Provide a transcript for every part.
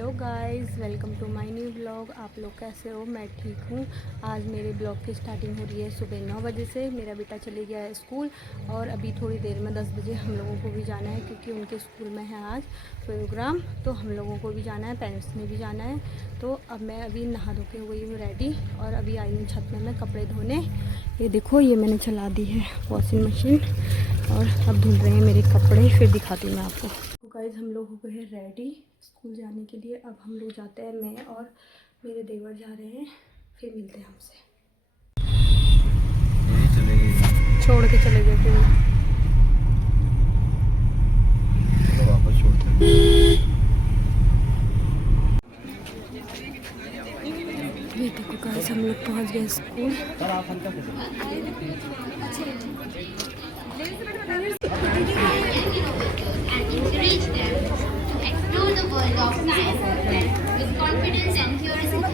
Hello guys, welcome to my new blog. आप लोग कैसे हो? मैं ठीक हूँ। आज मेरे ब्लॉग की स्टार्टिंग हो रही है सुबह 9 बजे से। मेरा बेटा चले गया है स्कूल और अभी थोड़ी देर में 10 बजे हम लोगों को भी जाना है, क्योंकि उनके स्कूल में है आज प्रोग्राम। तो हम लोगों को भी जाना है, पेरेंट्स ने भी जाना है। तो अब मैं अभी नहा धो के हो गई हूँ रेडी और अभी आई हूँ छत में मैं कपड़े धोने। ये देखो, ये मैंने चला दी है वॉशिंग मशीन और अब धुल रहे हैं मेरे कपड़े। फिर दिखाती हूँ मैं आपको। तो गाइस, हम लोग हो गए हैं रेडी स्कूल जाने के लिए। अब हम लोग जाते हैं, मैं और मेरे देवर जा रहे हैं। फिर मिलते हैं हमसे। छोड़ के चले गए फिर वापस छोड़ते हैं। ये देखो गाइस, हम लोग पहुंच गए school. Reach them. Explore the world of science with confidence and curiosity.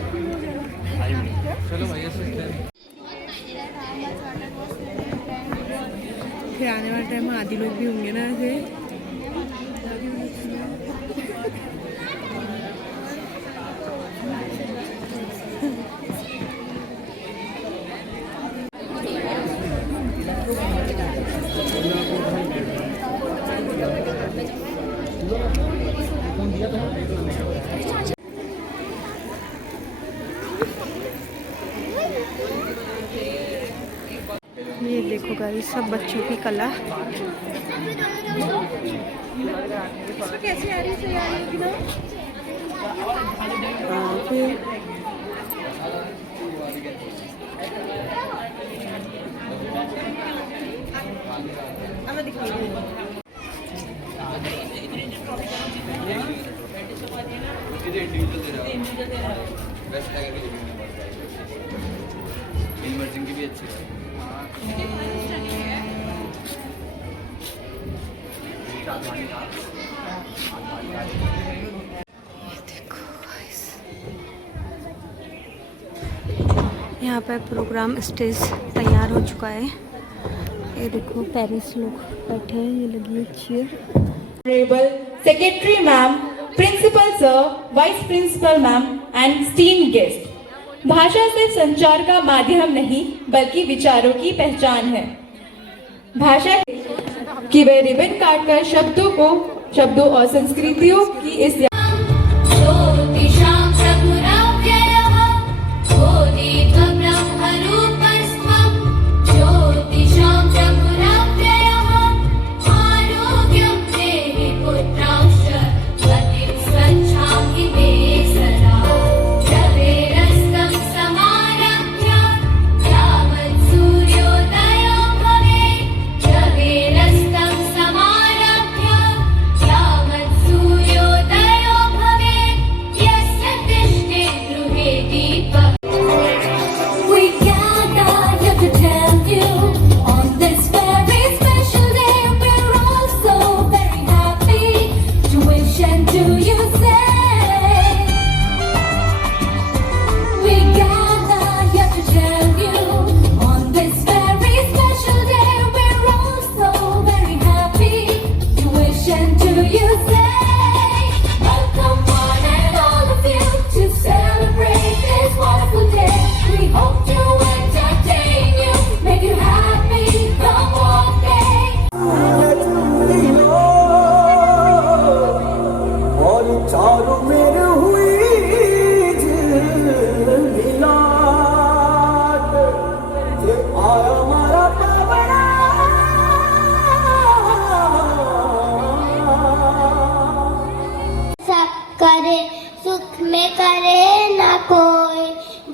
फिर आने वाले टाइम में आदि लोग भी होंगे ना ऐसे। ये देखो गाइस, सब बच्चों की कला। कैसे आ रही है? फिर इमर्जिंग की भी अच्छी है। यहाँ पर प्रोग्राम स्टेज तैयार हो चुका है। ये देखो, पेरेंट्स लोग बैठे हैं, ये लगी है chair. Secretary ma'am, Principal sir, Vice Principal ma'am and esteemed guest. भाषा सिर्फ संचार का माध्यम नहीं बल्कि विचारों की पहचान है। भाषा की वह रिबन काटकर शब्दों और संस्कृतियों की इस करे सुख में करे ना कोई,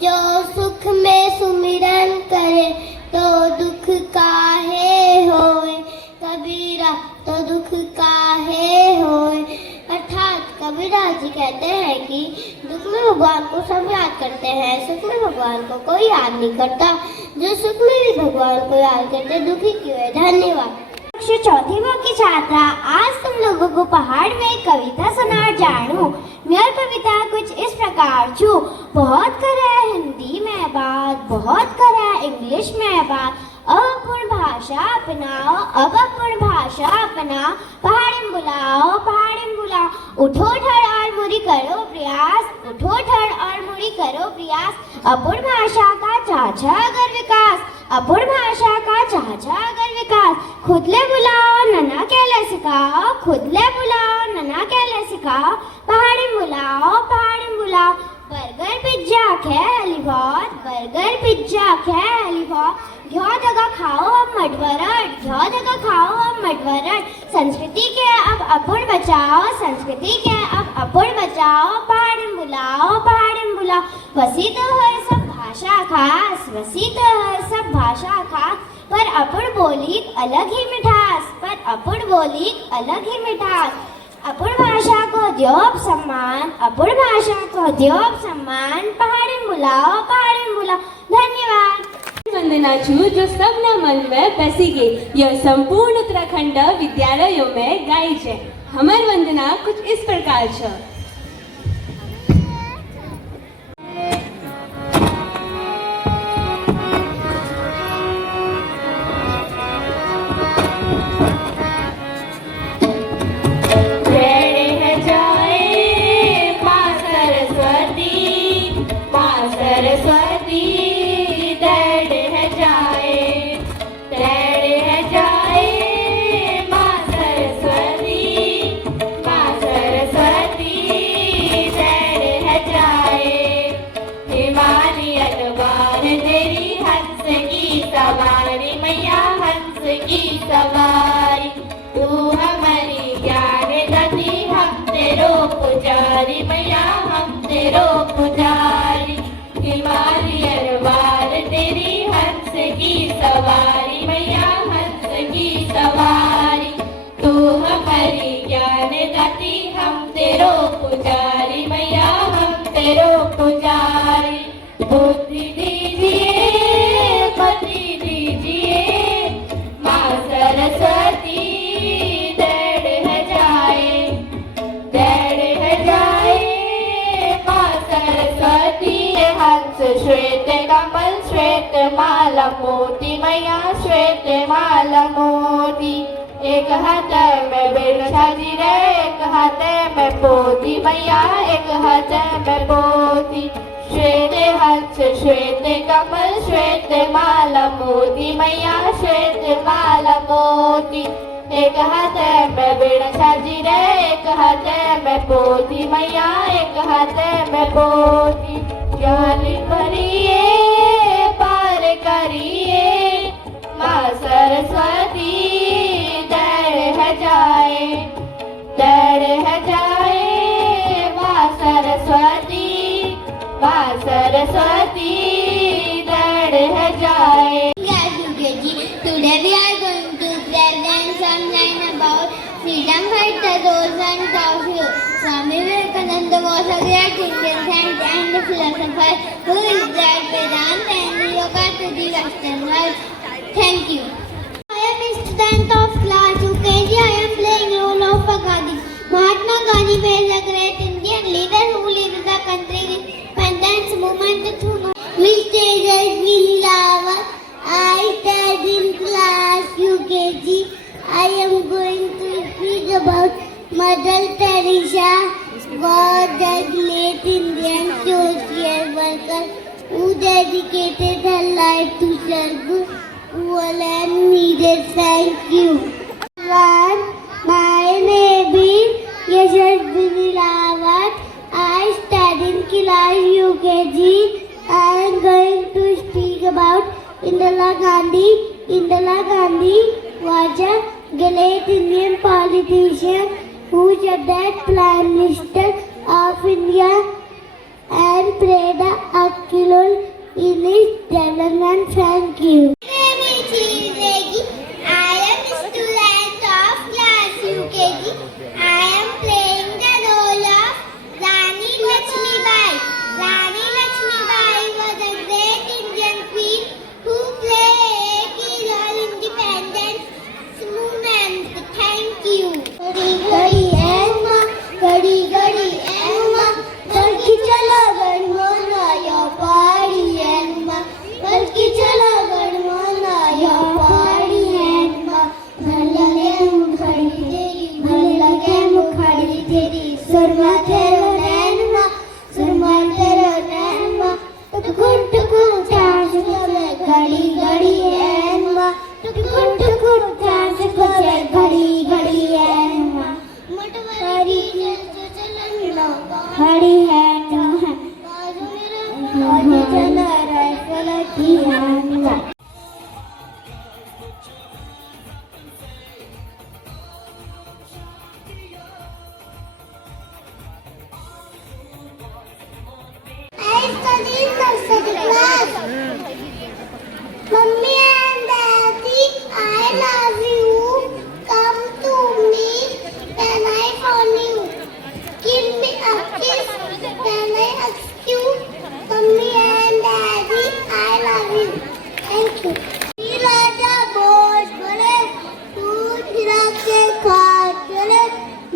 जो सुख में सुमिरन करे तो दुख काहे होए। कबीरा तो दुख काहे होए। अर्थात कबीरा जी कहते हैं कि दुख में भगवान को सब याद करते हैं, सुख में भगवान को कोई याद नहीं करता। जो सुख में भी भगवान को याद करते दुखी क्यों है। धन्यवाद। चौथी की छात्रा, आज तुम लोगों को पहाड़ में एक कविता सुना जानू। मेरी कविता कुछ इस प्रकार छू। बहुत करे हिंदी में बात, बहुत करे इंग्लिश में बात, अब अपन भाषा अपनाओ, अब अपन भाषा अपनाओ। पहाड़िम बुलाओ, पहाड़िम बुलाओ, उठो ठड़ाल मुरी करो। प्रयास, उठो ठड़ और मुड़ी करो प्रयास, अपूर्ण भाषा का चाचा अगर विकास, अपूर्ण भाषा का चाचा अगर विकास, खुद ले बुलाओ नना कहले सिखाओ, खुद ले बुलाओ नना कहले सिखाओ, पहाड़ी बुलाओ बर्गर पिज्जा खेली बहुत, बर्गर पिज्जा खेली बहुत, घ्यो जगह खाओ अब मटवरट, घ्यो जगह खाओ अब मटवरट, संस्कृति के अब अपूर्ण बचाओ, संस्कृति के अब अपूर्ण बचाओ, पहाड़ी बुलाओ, वसी तो है सब भाषा खास, वसी तो है सब भाषा खास, पर अपूर्ण बोली अलग ही मिठास, पर अपूर्ण बोली अलग ही मिठास, अपूर्ण भाषा को द्योप सम्मान, अपूर्ण भाषा को द्योप सम्मान, पहाड़ी बुलाओ, धन्यवाद। वंदना छू जो सबना मन में बेसी गई, यह संपूर्ण उत्तराखंड विद्यालयों में गाई है। हमर वंदना कुछ इस प्रकार है। सवारी तू हमारी ज्ञान गति, हम तेरो पुजारी मैया, हम तेरो पुजारी, हिमालय अरवार तेरी हंस की सवारी मैया, हंस की सवारी, तू हमारी ज्ञान गति, हम तेरो पुजारी मैया, हम तेरो पुजारी, बुद्धि दीजिए पति दीजिए माँ सरस्वती, दृढ़ है जाए माँ सरस्वती, हंस श्वेत कमल श्वेत माला मोती मैया, श्वेत माला मोती, एक हाथ में बिरछा जीरे, एक हाथ में पोती मैया, एक हाथ में पोती, श्वेत हंस श्वेत कमल श्वेत माला मोती मैया, श्वेत माला मोती, एक हाथ में बिरछा जीरे, एक हाथ में पोती मैया, एक हाथ में पोती, ज्ञान भरिए पार करिए माँ सरस्वती, दृढ़ है जाए माँ सरस्वती, माँ सरस्वती, दृढ़ है जाए। Today we are going to present some line about freedom fighters, those and curfew. Swami Vivekananda was a great Indian scientist and philosopher who spread Vedanta and yoga to the Western world. Thank you. I am a student of class UKG. I am playing role of a Gandhi. Mahatma Gandhi was a great Indian leader who led the country independence movement through Mr. Lava. I studied in class UKG. I am going to speak about Mother Teresa, was a great Indian social worker who dedicated her life to serve poor and needed. Thank you. My name is Yashaswini Rawat. I study in class UKG. I am going to speak about Indira Gandhi. Indira Gandhi was a great Indian politician who served as Prime Minister of India and played a key role in its development. Thank you. I am a student of class UKG. I am playing the role of Rani Lakshmibai. Rani Lakshmibai was a great Indian queen who played a key role in independence movement. Thank you. Gadi Emma, Gadi Emma, Balki chala gadmona ya pari Emma, Balki chala gadmona. खड़ी है तो है जना rifle की आना I study in nursery class. Mummy and Daddy, I love you. Come to me when I phone you. Give me a kiss when I ask you. Mummy and Daddy, I love you. Thank you. राजा बोझ बड़े दूध गिरा के खा चले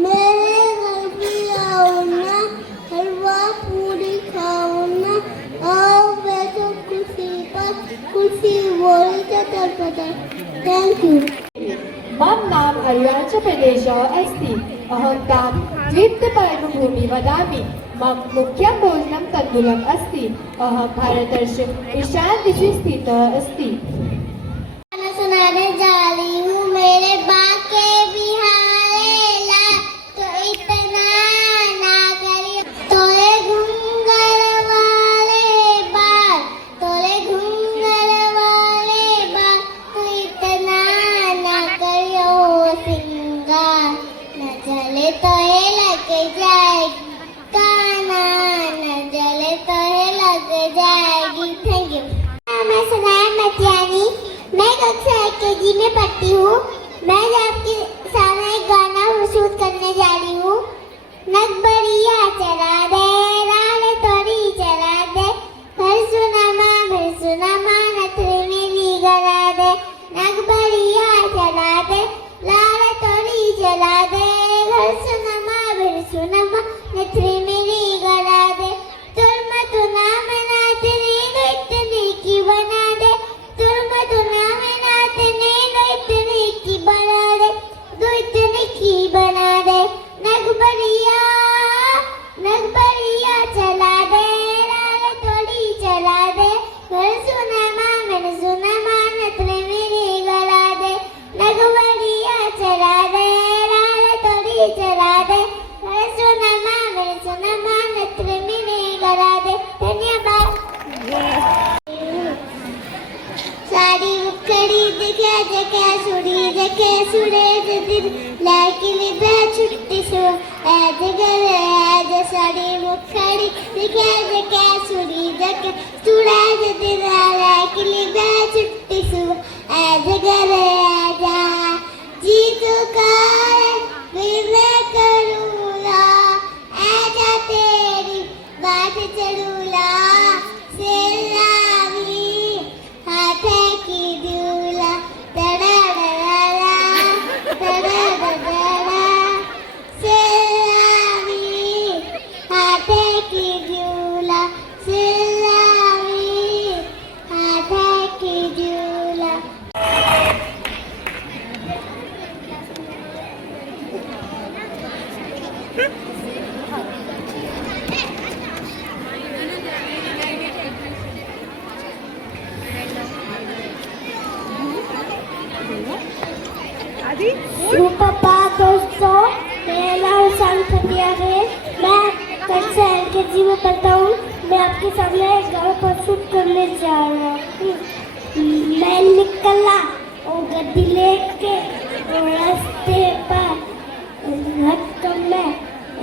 मेरे घर भी आओ ना हलवा पूरी खाओ ना आओ बैठो कुर्सी बोली चतर पतर थैंक यू मम नाम अरुणाचलप्रदेशः अस्ति अहं तां द्वीपपर्वभूमि वदामि मम मुख्यं भोजनं तण्डुलम् अस्ति अहं भारतस्य ईशानदिशि स्थितः अस्ति गाना सुनाने जा रही हूँ मेरे बाके बिहारे ला तो इतना ना करियो तोरे घुंघर वाले बाल तोरे घुंघर वाले बाल तो इतना ना करियो सिंगार न जले तो ये लग जाएगी काना न जले तो ये लग जाएगी थैंक यू मैं सुनाया मतियानी मैं कक्षा केजी में पढ़ती हूँ मैं आपके सामने एक गाना प्रस्तुत करने जा रही हूँ नग बढ़िया चला दे लाल तोड़ी चला दे भर सुना माँ नथरे मेरी गला दे नग बढ़िया चला दे लाल तोड़ी चला दे भर सुना माँ नथरे मेरी गला दे तुम तुना मना तेरी इतने की बना दे तुम तुना मना तेने इतने की बना दे दो इतने की बना दे नग बढ़िया चला दे लाल तोड़ी चला दे घर सुना माँ नथरे मेरी गला दे नग बढ़िया चला दे लाल तोड़ी चला दे घर सुना माँ नथरे मेरी गला दे धन्यवाद साड़ी मुखड़ी दिखे जके सुरे दिन लाकिली बे छुट्टी सो ऐज गरे ऐज साड़ी मुखड़ी दिखे जके सुरे दिन लाकिली बे छुट्टी सो ऐज गरे ऐजा जी तू कर फिर मैं करूँगा ऐजा तेरी बात चलूँगा सेलावी हाथे की दूला तड़ा सेलावी हाथे की दूला सेलावी हाथे की दूला दोस्तों मेरा नाम सांखटिया है मैं कक्षा एलकेजी में पढ़ता हूँ मैं आपके सामने एक गाना प्रस्तुत करने जा रहा हूँ मैं निकला और गड्डी लेके और रास्ते पर हट में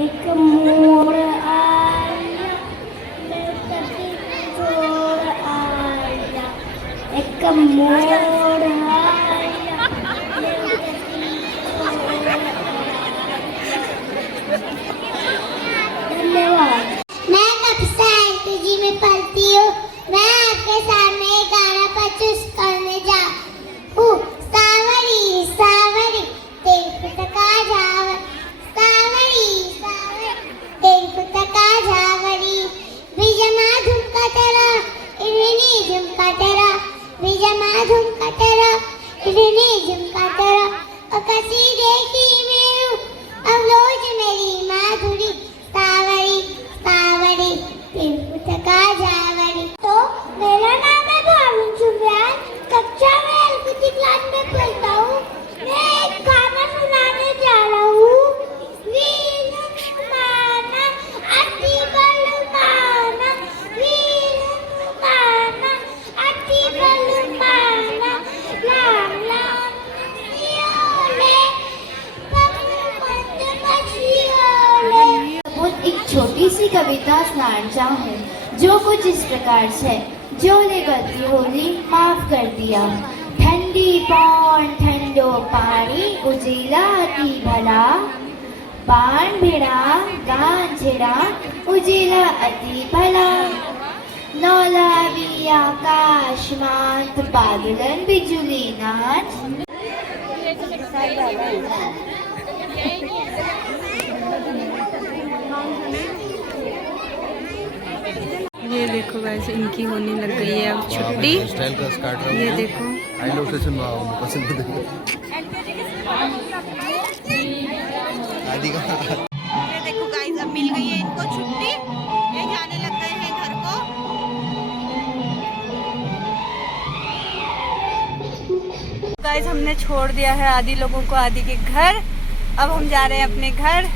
एक मोड़ आया मैं गड्डी छोड़ आया एक मोड़ आया धन्यवाद मैं कक्षा एलकेजी में पढ़ती हूँ मैं आपके सामने एक गाना प्रस्तुत करने जा हूँ सावरी सावरी तेरी पुतका झावर सावरी सावरी तेरी पुतका झावरी विजमा झुमका तेरा इरनी झुमका तेरा विजमा झुमका तेरा इरनी झुमका तेरा और कसी देखी मेरू अवलोज मेरी माधुरी सावरी सावरी तेरी पुतका झावरी तो मेरा नाम है भाविन सुब्यान कक्षा में एलकेजी क्लास में पढ़ता हूँ मैं एक गाना सुनाने जा रहा हूँ वीणु माना अति कविता सुनाना चाहूँ जो कुछ इस प्रकार से। जो ने गलती होली माफ कर दिया, ठंडी पौन ठंडो पानी उजीला अति भला, बाण भिड़ा गान छिड़ा उजीला अति भला, नौलावी आकाश मात बादलन बिजुली नाच। ये देखो वैसे इनकी होने लग गई है अब छुट्टी। स्टाइल का स्कार्ट रहा ये देखो आई लो फैशन पसंद है आदि का। ये देखो गाइस अब मिल गई है इनको छुट्टी, ये जाने लग गए हैं घर को। गाइस हमने छोड़ दिया है आदि लोगों को आदि के घर। अब हम जा रहे हैं अपने घर।